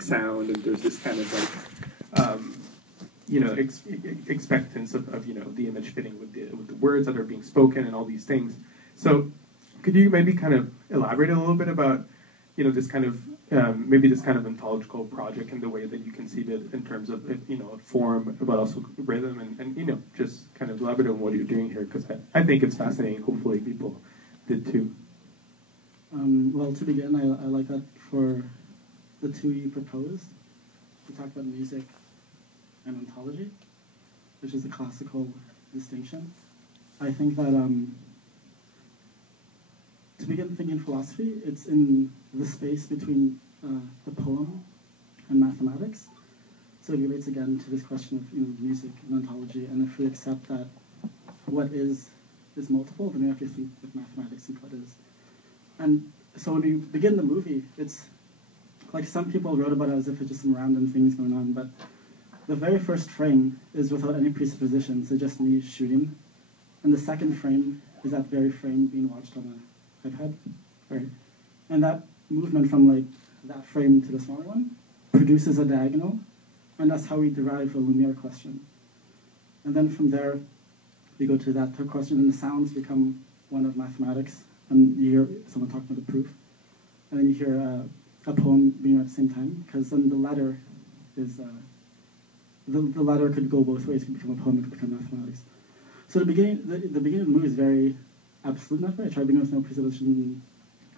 sound, and there's this kind of expectance of the image fitting with the words that are being spoken and all these things. So could you maybe kind of elaborate a little bit about this kind of maybe this kind of ontological project and the way that you conceive it in terms of form, but also rhythm, and just kind of elaborate on what you're doing here, because I think it's fascinating. Hopefully people did too. Well, to begin, I like that for the two you proposed. We talked about music and ontology, which is a classical distinction. I think that to begin thinking philosophy, it's in the space between the poem and mathematics. So it relates again to this question of music and ontology. And if we accept that what is multiple, then we have to think with mathematics and what is. And so when we begin the movie, it's like some people wrote about it as if it's just some random things going on, but the very first frame is without any presuppositions, it's just me shooting. And the second frame is that very frame being watched on an iPad, right? And that movement from like that frame to the smaller one produces a diagonal, and that's how we derive a Lumiere question. And then from there, we go to that third question, and the sounds become one of mathematics, and you hear someone talking about the proof, and then you hear a poem being read at the same time, because then the letter is, the letter could go both ways. It could become a poem, it could become mathematics. So the beginning of the movie is very absolute in that way. I try to begin with no presupposition and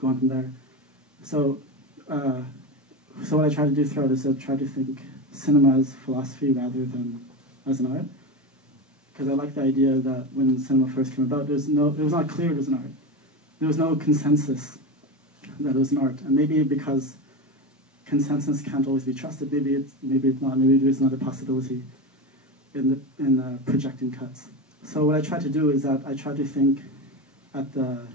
go on from there. So, so what I try to do throughout is I try to think cinema as philosophy rather than as an art, because I like the idea that when cinema first came about, it was not clear it was an art. There was no consensus that it was an art, and maybe because consensus can't always be trusted, maybe it's not. Maybe there's another possibility in projecting cuts. So what I try to do is that I try to think at the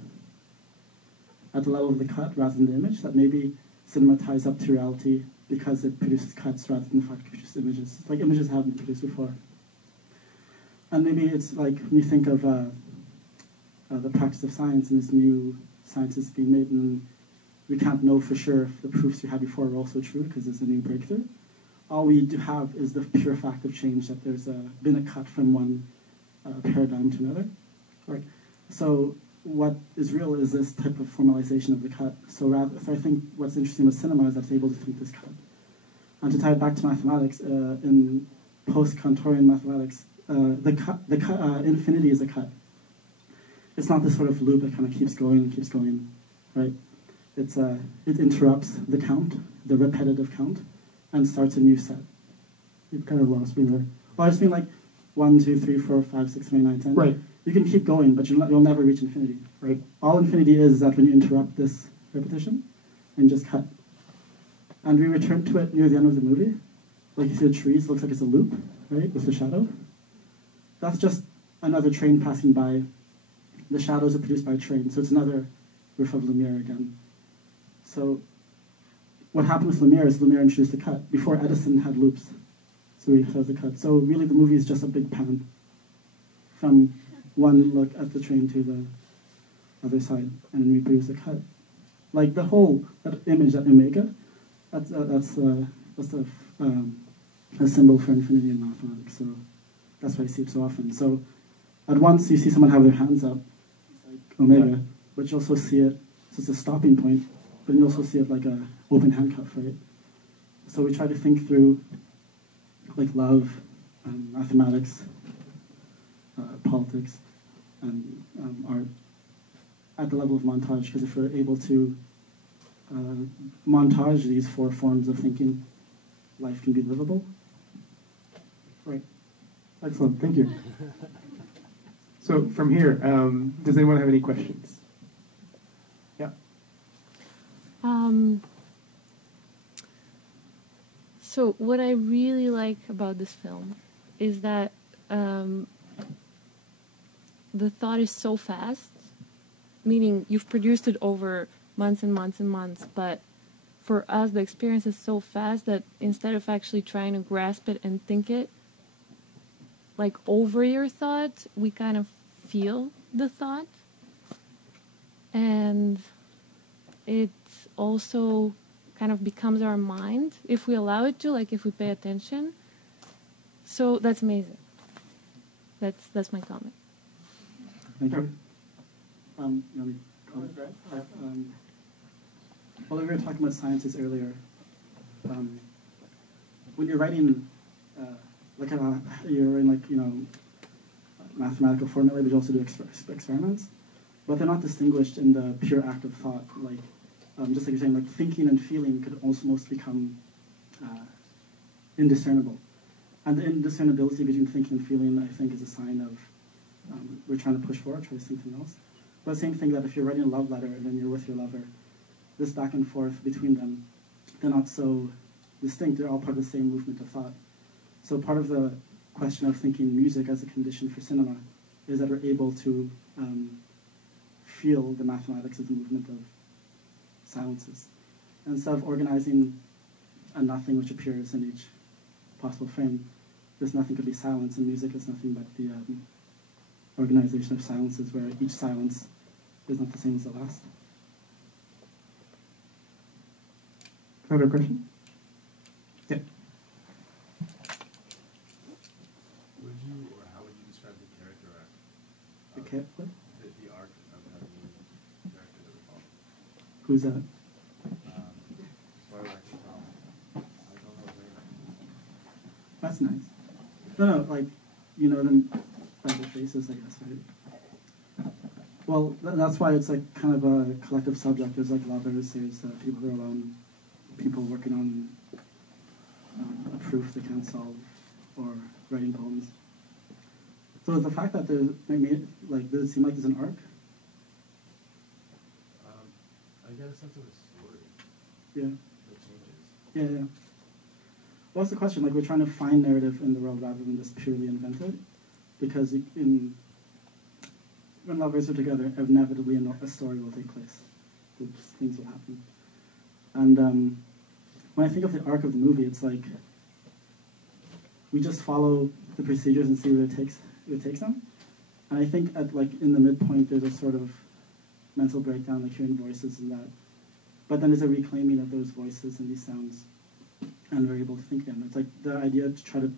level of the cut rather than the image, that maybe cinema ties up to reality because it produces cuts rather than the fact it produces images. Like images haven't been produced before. And maybe it's like when you think of the practice of science and this new science is being made, and we can't know for sure if the proofs we had before are also true because there's a new breakthrough. All we do have is the pure fact of change, that there's been a cut from one paradigm to another. Right. So what is real is this type of formalization of the cut. So I think what's interesting with cinema is that it's able to think this cut. And to tie it back to mathematics, in post-Kantorian mathematics, infinity is a cut. It's not this sort of loop that kind of keeps going, right? It interrupts the count, the repetitive count, and starts a new set. You've kind of lost me there. Well, I just mean like 1, 2, 3, 4, 5, 6, 7, 8, 9, 10. Right. You can keep going, but you'll never reach infinity. Right. All infinity is that when you interrupt this repetition and just cut. And we return to it near the end of the movie. Like you see the trees, looks like it's a loop, right, with the shadow. That's just another train passing by. The shadows are produced by a train, so it's another riff of Lumiere again. So what happened with Lumiere is Lumiere introduced the cut. Before Edison had loops, so we have the cut. So really the movie is just a big pan from one look at the train to the other side, and then we produce a cut. Like that image, that omega, that's a symbol for infinity in mathematics. So that's why I see it so often. So at once you see someone have their hands up, it's like omega, but you also see it, so it's a stopping point, but you also see it like an open handcuff, right? So we try to think through like love, mathematics, politics, and art at the level of montage, because if we're able to montage these 4 forms of thinking, life can be livable. Right. Excellent, thank you. So from here, does anyone have any questions? Yeah. So what I really like about this film is that the thought is so fast, meaning you've produced it over months and months and months, but for us the experience is so fast that instead of actually trying to grasp it and think it like over your thought, we kind of feel the thought. And it's also kind of becomes our mind if we allow it to, like if we pay attention. So that's amazing. That's my comment. Thank you. Well, we were talking about sciences earlier. When you're writing, you're in mathematical formulae, but you also do experiments, but they're not distinguished in the pure act of thought. Just like you're saying, like thinking and feeling could almost become indiscernible. And the indiscernibility between thinking and feeling, I think, is a sign of we're trying to push forward, try something else. But same thing that if you're writing a love letter and then you're with your lover, this back and forth between them, they're not so distinct. They're all part of the same movement of thought. So part of the question of thinking music as a condition for cinema is that we're able to feel the mathematics of the movement of silences. And instead of organizing a nothing which appears in each possible frame, this nothing could be silence, and music is nothing but the organization of silences where each silence is not the same as the last. Another question? Yeah. Would you, or how would you describe the character arc? What? The arc of the character that we follow. Who's that? So I don't know very much. That's nice. No, like, you know them by their faces, I guess, right? Well, that's why it's like kind of a collective subject. There's like lovers, there's people who are alone, people working on a proof they can't solve, or writing poems. So the fact that does it seem like there's an arc? I get a sense of a story. Yeah. That changes. Yeah. Well, that's the question. Like, we're trying to find narrative in the world rather than just purely invent it, because when lovers are together, inevitably a story will take place. Things will happen. And when I think of the arc of the movie, it's like we just follow the procedures and see where it takes them. And I think in the midpoint, there's a sort of mental breakdown, like hearing voices and that. But then there's a reclaiming of those voices and these sounds, and we're able to think again. It's like the idea to try to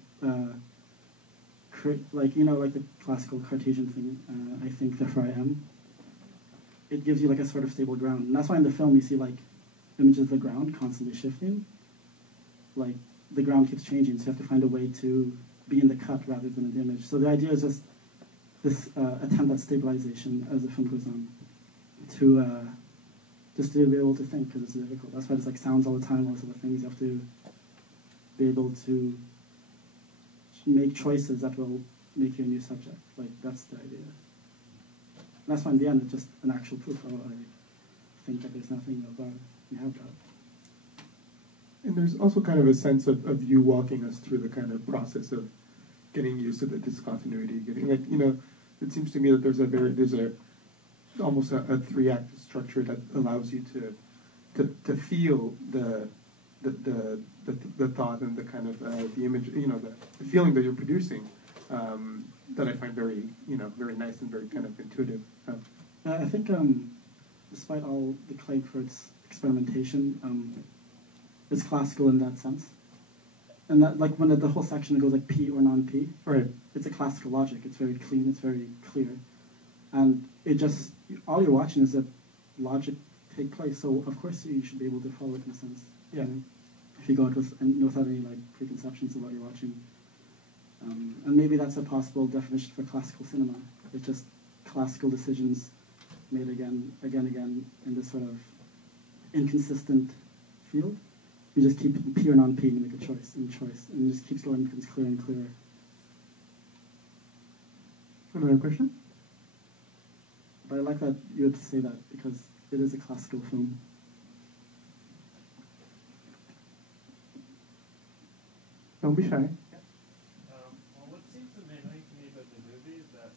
create, like the classical Cartesian thing, I think, therefore I am. It gives you like a sort of stable ground. And that's why in the film you see like images of the ground constantly shifting. Like the ground keeps changing, so you have to find a way to be in the cut rather than in the image. So the idea is just this attempt at stabilization as the film goes on, to just to be able to think, because it's difficult. That's why there's like sounds all the time, all sort of things. You have to be able to make choices that will make you a new subject. Like, that's the idea. And that's why in the end it's just an actual proof. I think that there's nothing about you have that. And there's also kind of a sense of you walking us through the kind of process of getting used to the discontinuity, it seems to me that there's almost a three-act structure that allows you to feel the thought and the kind of the image, the feeling that you're producing, that I find very very nice and very kind of intuitive. I think despite all the claim for its experimentation, it's classical in that sense. And that, like, when the whole section goes like P or non-P, right? It's a classical logic. It's very clean. It's very clear, and it just all you're watching is that logic take place. So of course you should be able to follow it in a sense. Yeah. If you go out without any like preconceptions of what you're watching, and maybe that's a possible definition for classical cinema. It's just classical decisions made again in this sort of inconsistent field. You just keep P or non-P and you make a choice, and it just keeps going, becomes clearer and clearer. Another question? But I like that you had to say that, because it is a classical film. Don't be shy. Well, what seems amazing to me about the movie is that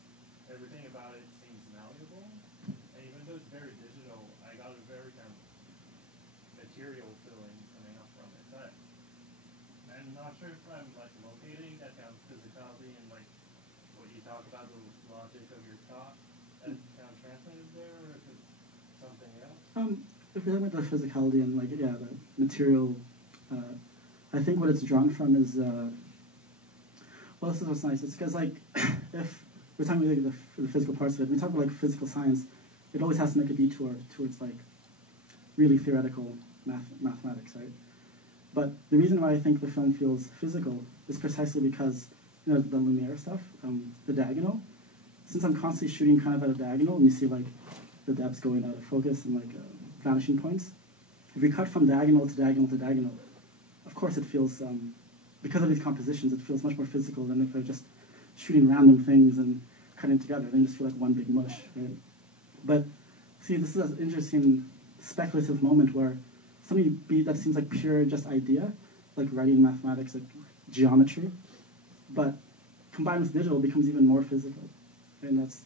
everything about it seems malleable, and even though it's very digital, I got a very kind of material feeling coming up from it. That I'm not sure if I'm like locating that kind of physicality and like what you talk about, the logic of your thought, that's kind of translated there, or if it's something else. if we're talking about the physicality and like the material, I think what it's drawn from is well, this is what's nice. It's because like if we're talking about the physical parts of it, we talk about like physical science, it always has to make a detour towards like really theoretical mathematics, right? But the reason why I think the film feels physical is precisely because the Lumiere stuff, the diagonal. Since I'm constantly shooting kind of at a diagonal, and you see like the depths going out of focus and like vanishing points. If we cut from diagonal to diagonal to diagonal, of course it feels, because of these compositions, it feels much more physical than if they're just shooting random things and cutting together. They just feel like one big mush, right? But see, this is an interesting speculative moment where something that seems like pure just idea, like writing mathematics, like geometry, but combined with digital becomes even more physical. And that's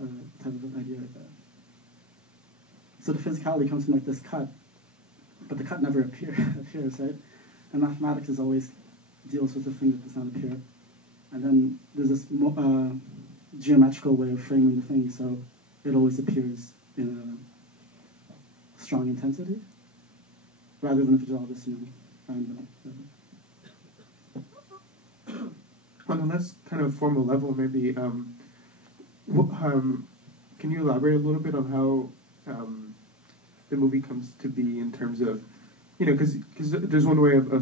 a type of idea like that. So the physicality comes from like this cut, but the cut never appears, right? And mathematics is always deals with the thing that does not appear. And then there's this geometrical way of framing the thing, so it always appears in a strong intensity, rather than if it's all just, random. On a less kind of formal level, maybe, can you elaborate a little bit on how the movie comes to be in terms of, because there's one way of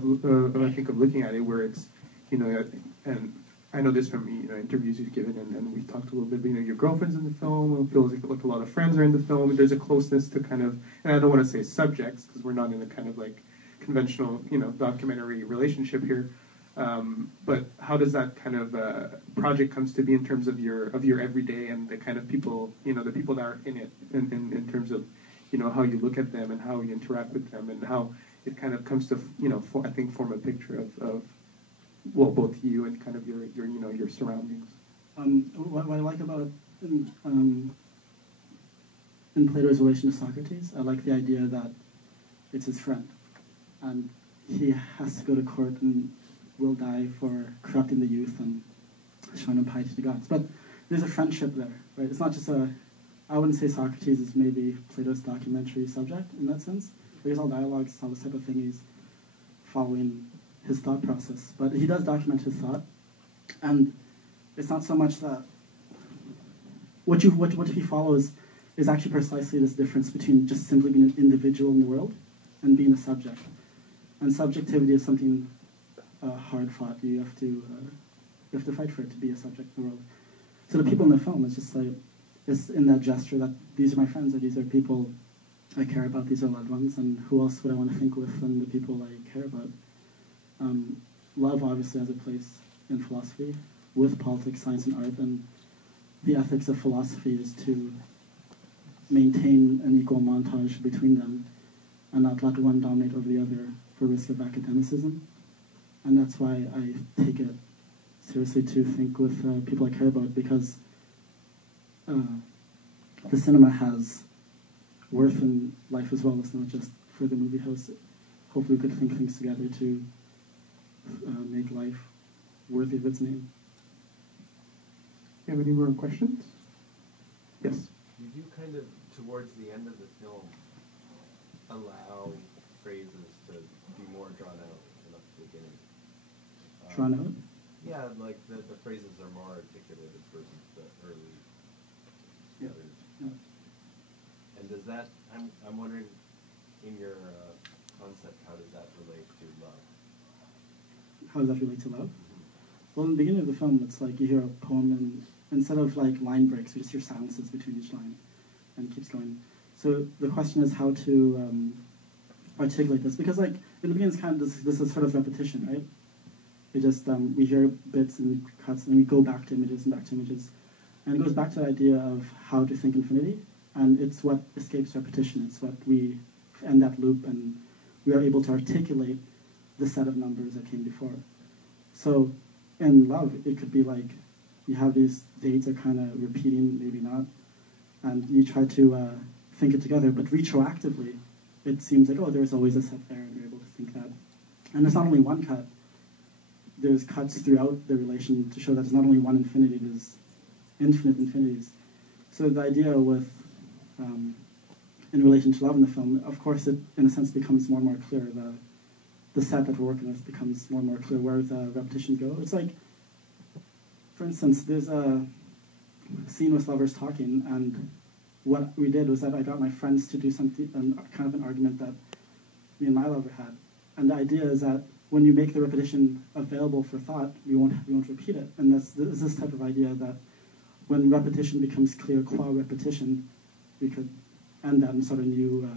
I think of looking at it where it's, and I know this from interviews you've given, and we've talked a little bit. Your girlfriend's in the film. It feels like a lot of friends are in the film. There's a closeness to kind of, and I don't want to say subjects because we're not in a kind of like conventional documentary relationship here. But how does that kind of project comes to be in terms of your everyday and the kind of people the people that are in it, in terms of how you look at them and how you interact with them and how it kind of comes to I think form a picture of well, both you and kind of your surroundings. What I like about in Plato's relation to Socrates, I like the idea that it's his friend, and he has to go to court and will die for corrupting the youth and showing them piety to the gods. But there's a friendship there, right? It's not just I wouldn't say Socrates is maybe Plato's documentary subject in that sense. There's all dialogues, all this type of thing. He's following his thought process, but he does document his thought, and it's not so much that what he follows is actually precisely this difference between just simply being an individual in the world and being a subject. And subjectivity is something hard fought. You have to fight for it to be a subject in the world. So the people in the film, it's just like it's in that gesture that these are my friends, or these are people I care about, these are loved ones, and who else would I want to think with than the people I care about? Love obviously has a place in philosophy, with politics, science, and art, and the ethics of philosophy is to maintain an equal montage between them and not let one dominate over the other for risk of academicism. And that's why I take it seriously to think with people I care about, because the cinema has worth in life as well. It's not just for the movie house. Hopefully we could think things together to make life worthy of its name. You have any more questions? Yes. Did you kind of, towards the end of the film, allow phrases to be more drawn out than at the beginning? Drawn out? Yeah, like the phrases are more articulated versus the early others. Yeah. And does that, I'm wondering, in your concept, how does that relate to love? How does that relate to love? Well, in the beginning of the film, it's like you hear a poem, and instead of like line breaks, you just hear silences between each line, and it keeps going. So the question is how to articulate this, because like in the beginning, it's kind of this is sort of repetition, right? We just we hear bits and cuts, and we go back to images and back to images, and it goes back to the idea of how to think infinity, and it's what escapes repetition. It's what we end that loop, and we are able to articulate the set of numbers that came before. So in love, it could be like you have these dates are kind of repeating, maybe not, and you try to think it together, but retroactively, it seems like, oh, there's always a set there, and you're able to think that. And there's not only one cut, there's cuts throughout the relation to show that there's not only one infinity, there's infinite infinities. So the idea with in relation to love in the film, of course it, in a sense, becomes more and more clear. The set that we're working with becomes more and more clear where the repetitions go. It's like, for instance, there's a scene with lovers talking, and what we did was that I got my friends to do something, kind of an argument that me and my lover had. And the idea is that when you make the repetition available for thought, we won't repeat it. And that's this type of idea that when repetition becomes clear qua repetition, we could end that in sort of a new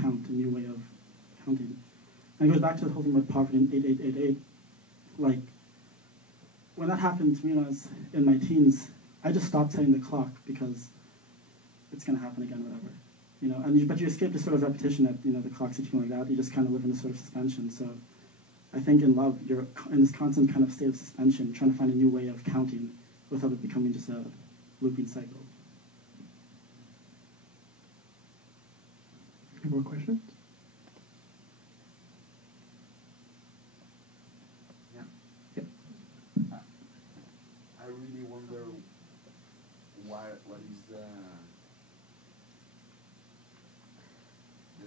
count, a new way of counting. And it goes back to the whole thing about poverty in 8888. Like, when that happened to me when I was in my teens, I just stopped setting the clock because it's going to happen again, whatever. You know, but you escape the sort of repetition that, you know, the clock's ticking like that. You just kind of live in a sort of suspension. So I think in love, you're in this constant kind of state of suspension, trying to find a new way of counting without it becoming just a looping cycle. Any more questions? I really wonder what is the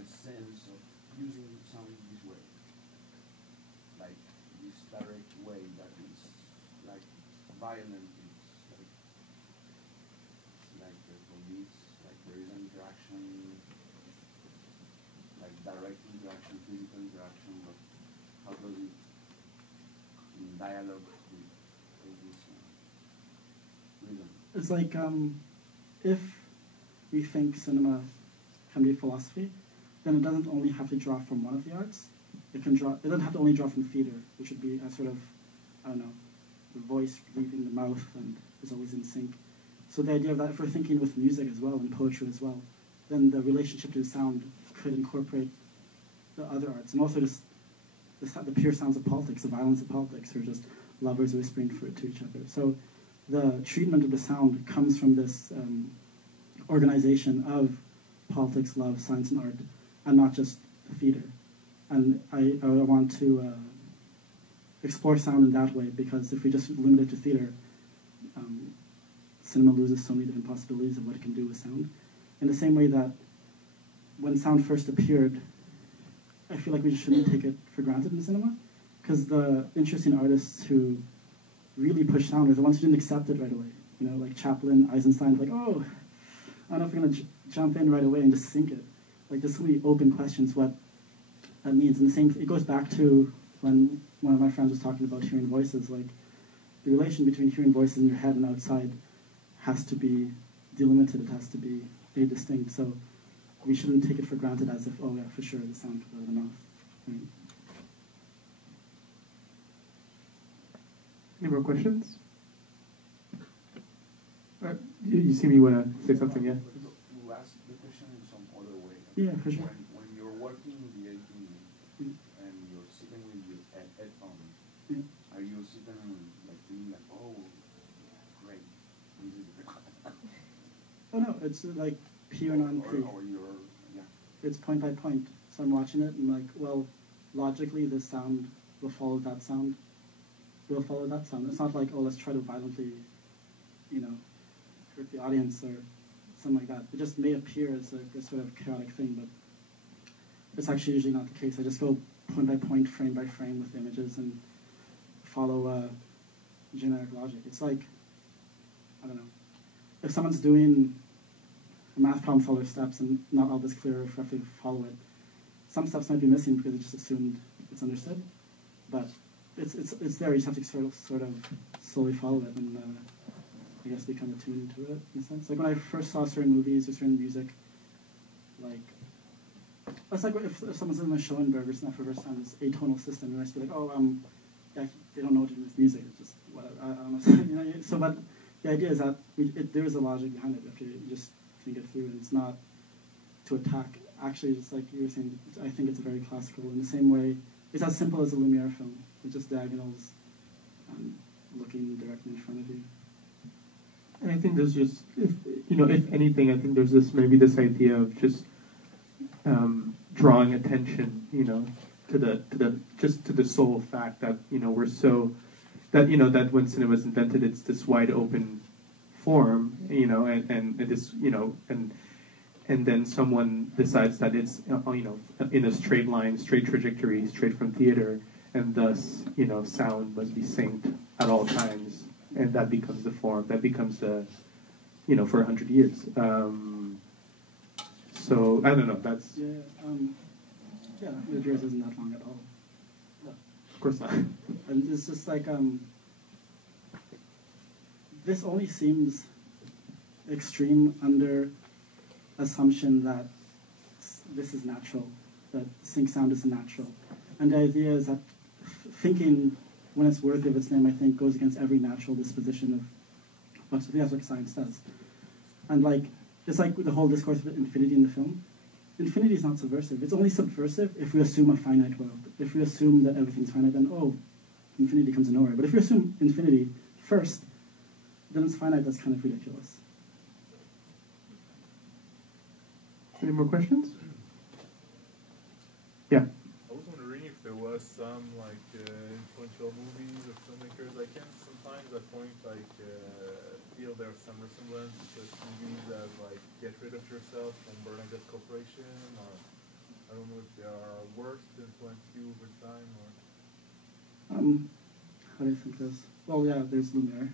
sense of using sound this way, like this direct way that is like violent. It's like the police, like there is an interaction, like direct interaction, physical interaction, but how does it in dialogue with this rhythm? It's like if we think cinema can be philosophy, then it doesn't only have to draw from one of the arts. It doesn't have to only draw from theater, which would be a sort of, I don't know, the voice leaving the mouth and is always in sync. So the idea of that, if we're thinking with music as well and poetry as well, then the relationship to sound could incorporate the other arts, and also just the pure sounds of politics, the violence of politics, or just lovers whispering to each other. So the treatment of the sound comes from this organization of politics, love, science, and art, and not just theater. And I want to explore sound in that way, because if we just limit it to theater, cinema loses so many different possibilities of what it can do with sound. In the same way that when sound first appeared, I feel like we just shouldn't take it for granted in cinema, because the interesting artists who really push sound are the ones who didn't accept it right away. You know, like Chaplin, Eisenstein, like, oh, I don't know if we're going to jump in right away and just sink it. Like, there's so many open questions what that means. And the same, it goes back to when one of my friends was talking about hearing voices. Like, the relation between hearing voices in your head and outside has to be delimited. It has to be distinct. So we shouldn't take it for granted as if, oh yeah, for sure, the sound comes out of the mouth. Right? Any more questions? You see me want to say something, yeah? We'll ask the question in some other way. Yeah, for sure. When you're working with the 18 and you're sitting with your headphones, are you sitting like feeling like, oh, great, this is the Oh no, it's like P or non-P. or you're, yeah. It's point by point. So I'm watching it and like, well, logically this sound will follow that sound. Will follow that sound. It's not like, oh, let's try to violently, you know, hurt the audience or something like that. It just may appear as a sort of chaotic thing, but it's actually usually not the case. I just go point by point, frame by frame with images and follow generic logic. It's like, I don't know, if someone's doing a math problem, follow steps and not all this clear if you have to follow it. Some steps might be missing because it's just assumed it's understood, but it's there. You just have to sort of slowly follow it and I guess become attuned to it in a sense. Like when I first saw certain movies or certain music, like it's like if someone's in a Schoenberg or something for the first time, it's atonal system, and I just be like, oh, yeah, they don't know what to do with music. It's just whatever. I don't know. You know. So, but the idea is that there is a logic behind it. If you just think it through, and it's not to attack. Actually, just like you were saying, I think it's very classical in the same way. It's as simple as a Lumiere film. It's just diagonals looking directly in front of you. And I think there's just, if anything, I think there's this idea of just drawing attention, to the sole fact that we're so that when cinema was invented, it's this wide open form, and this and then someone decides that it's in a straight line, straight trajectory, straight from theater, and thus sound must be synced at all times, and that becomes the form, that becomes the for 100 years. So I don't know. That's the years isn't that long at all. Of course not. And it's just like this only seems extreme under assumption that this is natural, that sync sound is natural. And the idea is that thinking, when it's worthy of its name, I think, goes against every natural disposition of what science does. And it's like the whole discourse of infinity in the film. Infinity is not subversive. It's only subversive if we assume a finite world. If we assume that everything's finite, then, infinity comes to nowhere. But if we assume infinity first, then it's finite. That's kind of ridiculous. Any more questions? Yeah. I was wondering if there was some influential movies or filmmakers. I can sometimes at point feel there's some resemblance to movies as Get Rid of Yourself from Bernadette Corporation, or I don't know if there are works that influence you over time, or. How do you think this? Well, yeah, there's Lumiere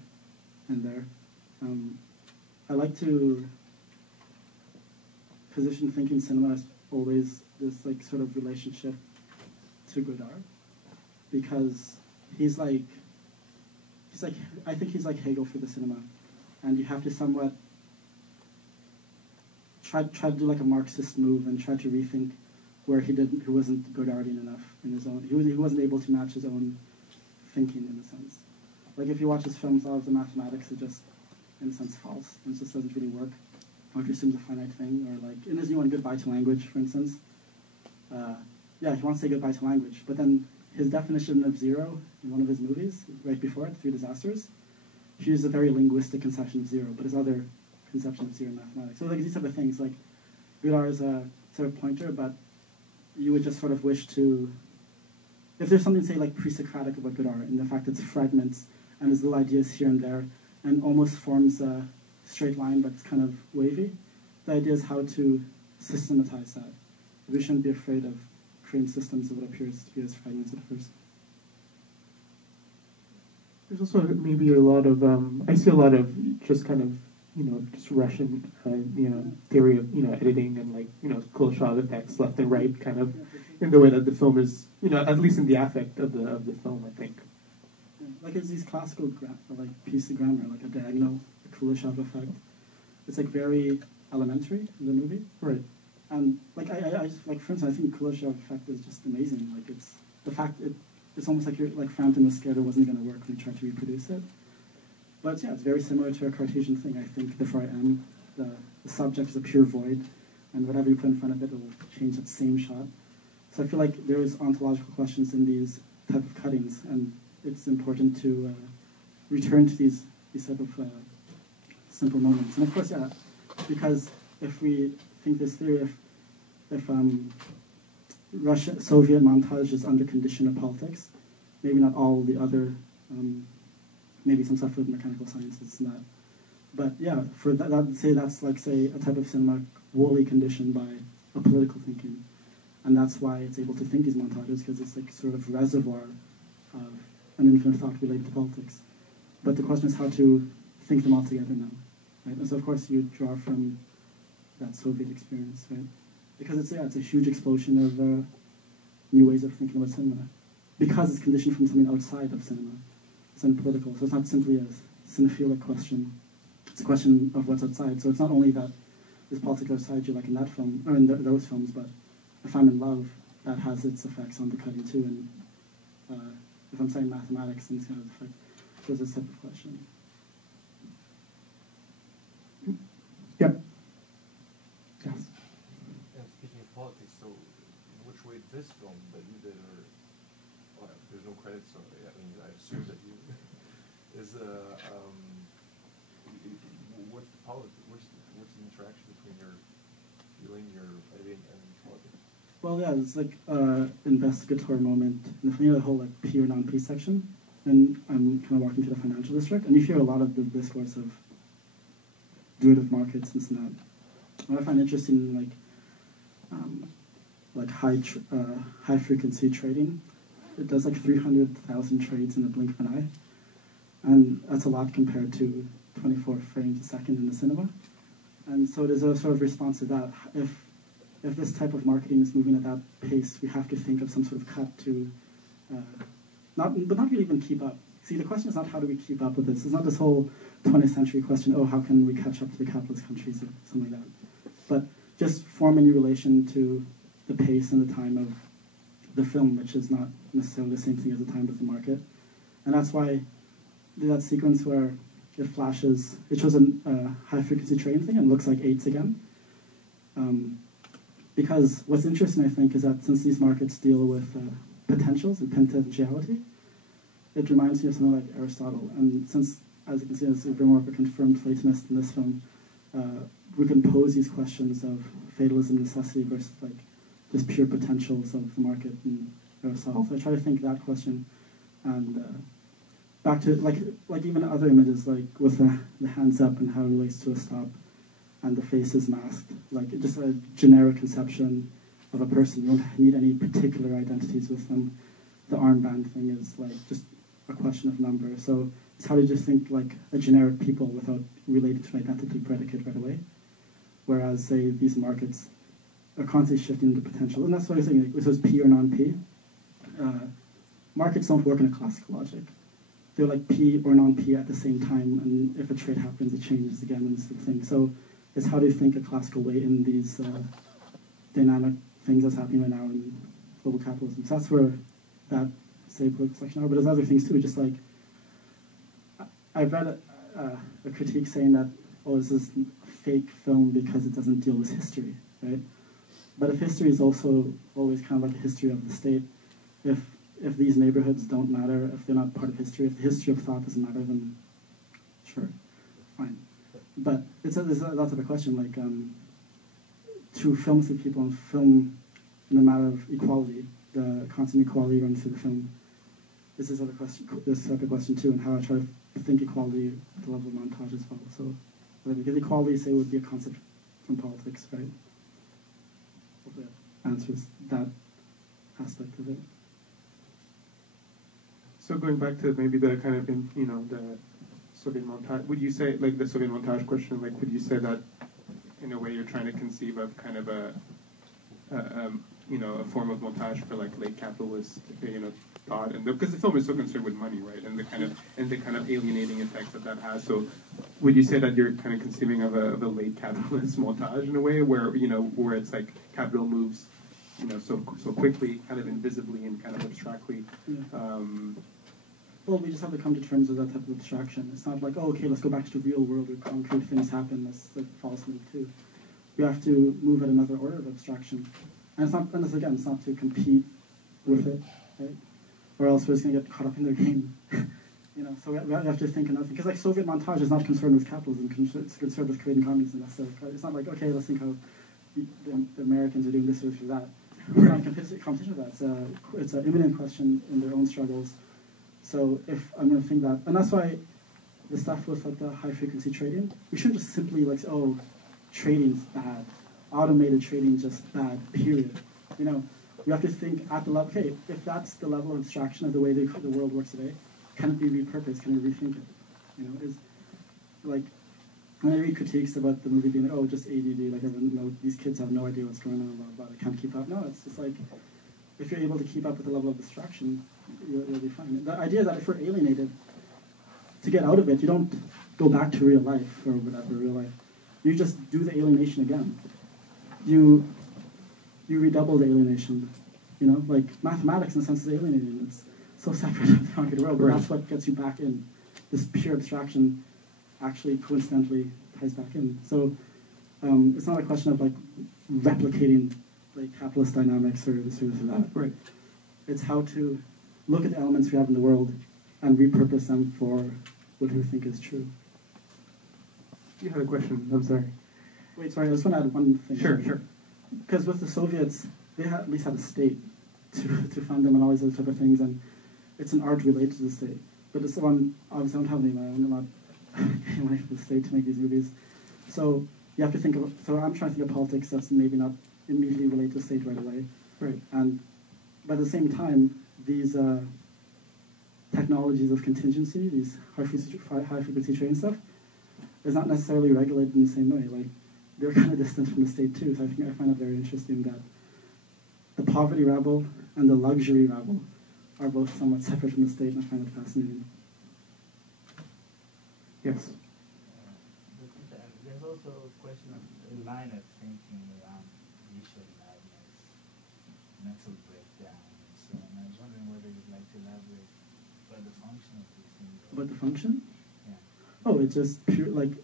in there. I like to position thinking cinema as always this sort of relationship to Godard, because I think he's like Hegel for the cinema, and you have to somewhat try to do a Marxist move and try to rethink where he wasn't Godardian enough in his own. He wasn't able to match his own thinking in a sense. If you watch his films, all of the mathematics are just in a sense false, and it just doesn't really work. Or it assumes a finite thing, or in his new one, Goodbye to Language, for instance. He wants to say goodbye to language, but then his definition of zero in one of his movies, right before it, Three Disasters, he uses a very linguistic conception of zero, but his other conception of zero in mathematics. So these type of things, Godard is a sort of pointer, but you would just sort of wish to, if there's something, say, pre-Socratic about Godard, in the fact that it's fragments, and his little ideas here and there, and almost forms a straight line, but it's kind of wavy. The idea is how to systematize that. We shouldn't be afraid of creating systems of what appears to be as fragments at first. There's also maybe a lot of, I see a lot of just kind of, just Russian, theory of, editing and cool shot effects left and right, kind of, in the way that the film is, at least in the affect of the film, I think. It's these classical piece of grammar, a diagonal, a Kuleshov effect. It's very elementary in the movie. Right. And I for instance, I think Kuleshov effect is just amazing. It's the fact it's almost like Frampton was scared it wasn't going to work when he tried to reproduce it. But yeah, it's very similar to a Cartesian thing. I think therefore I am the subject is a pure void, and whatever you put in front of it will change that same shot. So I feel like there is ontological questions in these type of cuttings, and it's important to return to these type of simple moments. And of course, yeah, because if we think this theory, if Soviet montage is under condition of politics, maybe not all the other, maybe some stuff with mechanical sciences and that. But yeah, for that, I'd say that's say a type of cinema wholly conditioned by a political thinking, and that's why it's able to think these montages, because it's sort of reservoir of an infinite thought related to politics. But the question is how to think them all together now, right? And so of course you draw from that Soviet experience, right? Because it's a huge explosion of new ways of thinking about cinema, because it's conditioned from something outside of cinema. It's unpolitical, so it's not simply a cinephilic question. It's a question of what's outside. So it's not only that there's politics outside you, in that film or in those films, but if I'm in love, that has its effects on the cutting too. And if I'm saying mathematics, then it's going to affect. There's a separate question. Yeah. Yes. And speaking of politics, so in which way this film that you did, or there's no credits, so I mean, I assume that you is what's the politics? What's the interaction between your feeling, your editing, and politics? Well, yeah, it's investigatory moment. And the whole P or non-P section, and I'm kind of walking through the financial district, and you hear a lot of the discourse of derivative markets and that. what I find interesting in high frequency trading, it does like 300,000 trades in the blink of an eye, and that's a lot compared to 24 frames a second in the cinema. And so there's a sort of response to that. If this type of marketing is moving at that pace, we have to think of some sort of cut to, not really even keep up. See, the question is not how do we keep up with this. It's not this whole 20th century question, oh, how can we catch up to the capitalist countries or something like that. But just form any relation to the pace and the time of the film, which is not necessarily the same thing as the time of the market. And that's why that sequence where it flashes, it shows a high-frequency trading thing and looks like 8s again. Because what's interesting, I think, is that since these markets deal with potentials and potentiality, it reminds me of something like Aristotle. And since, as you can see, as a bit more of a confirmed Platonist in this film, we can pose these questions of fatalism, necessity versus like just pure potentials of the market in Aristotle. So I try to think that question, and back to like even other images, like with the hands up and how it relates to a stop, and the face is masked, like just a generic conception of a person. You don't need any particular identities with them. The armband thing is like just a question of number. So it's how to just think like a generic people without relating to an identity predicate right away. Whereas, say, these markets are constantly shifting the potential. And that's what I was saying, like, so it's P or non-P. Markets don't work in a classical logic. They're like P or non-P at the same time, and if a trade happens, it changes again, and it's the thing. So it's how do you think a classical way in these dynamic things that's happening right now in global capitalism. So that's where that, say, political section are. But there's other things, too, just like, I've read a critique saying that, oh, this is fake film because it doesn't deal with history, right? But if history is also always kind of like the history of the state, if these neighborhoods don't matter, if they're not part of history, if the history of thought doesn't matter, then sure, fine. But there's lots of a question, like to film through people and film in the matter of equality, the constant equality runs through the film. This is this type of question too, and how I try to think equality at the level of montage as well. So, because equality, say, would be a concept from politics, right? Hopefully that answers that aspect of it. So going back to maybe the kind of, the Soviet montage, would you say, like the Soviet montage question, like would you say that in a way you're trying to conceive of kind of a form of montage for like late capitalist, thought, and because the film is so concerned with money, right, and the kind of alienating effects that has. So, would you say that you're kind of conceiving of a late capitalist montage in a way where where it's like capital moves, so quickly, kind of invisibly and kind of abstractly. Yeah. Well, we just have to come to terms with that type of abstraction. It's not like, oh, okay, let's go back to the real world where concrete things happen. That's a false move too. We have to move at another order of abstraction, and it's not. And again, it's not to compete with it, right? Or else we're just going to get caught up in their game. So we have to think another thing. Because like Soviet montage is not concerned with capitalism, it's concerned with creating communism. It's not like, okay, let's think how the Americans are doing this or that. It's not a competition with that. It's an imminent question in their own struggles. So if I'm going to think that, and that's why the stuff with like the high-frequency trading, we shouldn't just simply like, oh, trading's bad. Automated trading just bad, period. We have to think at the level, okay, if that's the level of abstraction of the way the world works today, can it be repurposed? Can we rethink it? Is like, when I read critiques about the movie being like, oh, just ADD, like these kids have no idea what's going on, blah, blah, they can't keep up. No, it's just like, if you're able to keep up with the level of abstraction, you'll be fine. The idea is that if we're alienated, to get out of it, you don't go back to real life or whatever, real life. You just do the alienation again. You redouble the alienation, like mathematics in the sense of alienating. It's so separate from the concrete world, but that's what gets you back in. This pure abstraction actually coincidentally ties back in. So it's not a question of like replicating like capitalist dynamics or this or that. Right. It's how to look at the elements we have in the world and repurpose them for what we think is true. You had a question, I'm sorry. Wait, sorry, I just want to add one thing. Sure. Because with the Soviets, they at least had a state to fund them and all these other type of things, and it's an art related to the state. But obviously I don't have any of my own, I'm not getting money from the state to make these movies. So you have to think of, so I'm trying to think of politics that's maybe not immediately related to the state right away. Right. And but at the same time, these technologies of contingency, these high-frequency trading stuff, is not necessarily regulated in the same way. Like, they're kind of distant from the state too, so I find it very interesting that the poverty rabble and the luxury rabble are both somewhat separate from the state, and I find it fascinating. Yes. There's also a question of a line of thinking around visual madness, mental breakdown, and so on. I was wondering whether you'd like to elaborate about the function of these things. About the function? Yeah. Oh, it's just pure, like,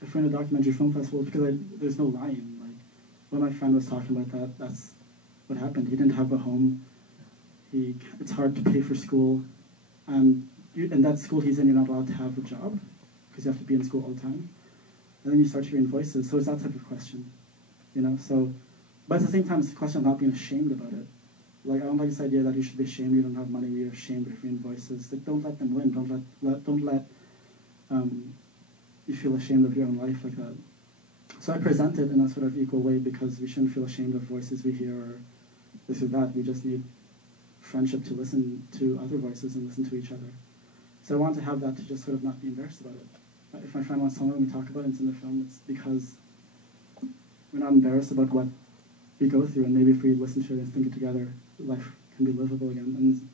if we're in a documentary film festival, because there's no lying. Like, when my friend was talking about that, that's what happened. He didn't have a home. It's hard to pay for school. And in that school he's in, you're not allowed to have a job, because you have to be in school all the time. And then you start hearing voices. So it's that type of question, you know? So, but at the same time, it's a question of not being ashamed about it. Like, I don't like this idea that you should be ashamed you don't have money, you're ashamed of hearing voices. Like, don't let them win. Don't let you feel ashamed of your own life like that. So I present it in a sort of equal way, because we shouldn't feel ashamed of voices we hear or this or that. We just need friendship to listen to other voices and listen to each other. So I want to have that, to just sort of not be embarrassed about it. If my friend wants to know when we talk about it, it's in the film, it's because we're not embarrassed about what we go through, and maybe if we listen to it and think it together, life can be livable again.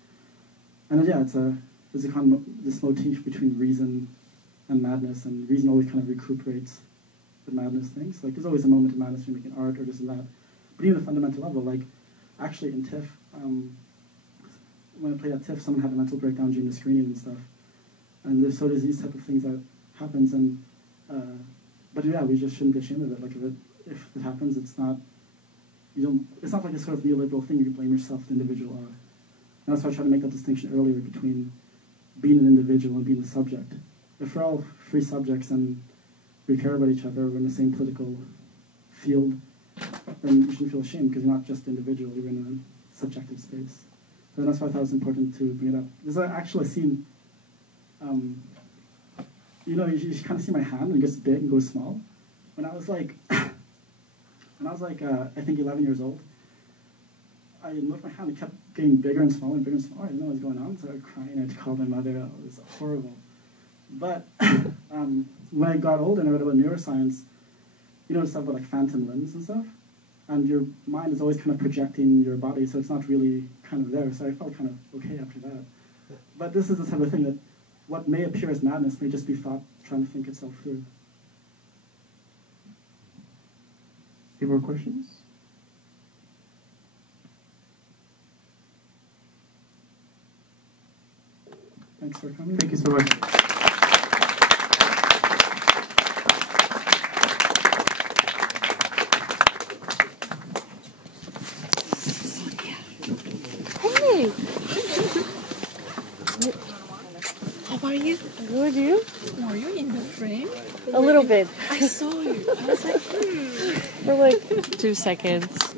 And yeah, there's a kind of this motif between reason and madness, and reason always kind of recuperates the madness things. Like, there's always a moment of madness when you're making art or this and that. But even at a fundamental level, like, actually in TIFF, when I played at TIFF, someone had a mental breakdown during the screening and stuff. And so there's these type of things that happens, and but yeah, we just shouldn't be ashamed of it. Like, if it happens, it's not like a sort of neoliberal thing you blame yourself the individual on. And that's why I tried to make that distinction earlier between being an individual and being a subject. If we're all free subjects and we care about each other, we're in the same political field, then you shouldn't feel ashamed, because you're not just an individual, you're in a subjective space. So that's why I thought it was important to bring it up. There's actually a scene, you know, you kind of see my hand, and it gets big and goes small. When I was like, I think 11 years old, I looked at my hand, it kept getting bigger and smaller and bigger and smaller. I didn't know what was going on, so I was crying. I had to call my mother. It was horrible. But when I got older and I read about neuroscience, you know, stuff about like phantom limbs and stuff, and your mind is always kind of projecting your body, so it's not really kind of there. So I felt kind of okay after that. But this is the type of thing that what may appear as madness may just be thought trying to think itself through. Any more questions? Thanks for coming. Thank you so much. Hey! How are you? Good, you? Are you in the frame? A little bit. I saw you. I was like, For like 2 seconds.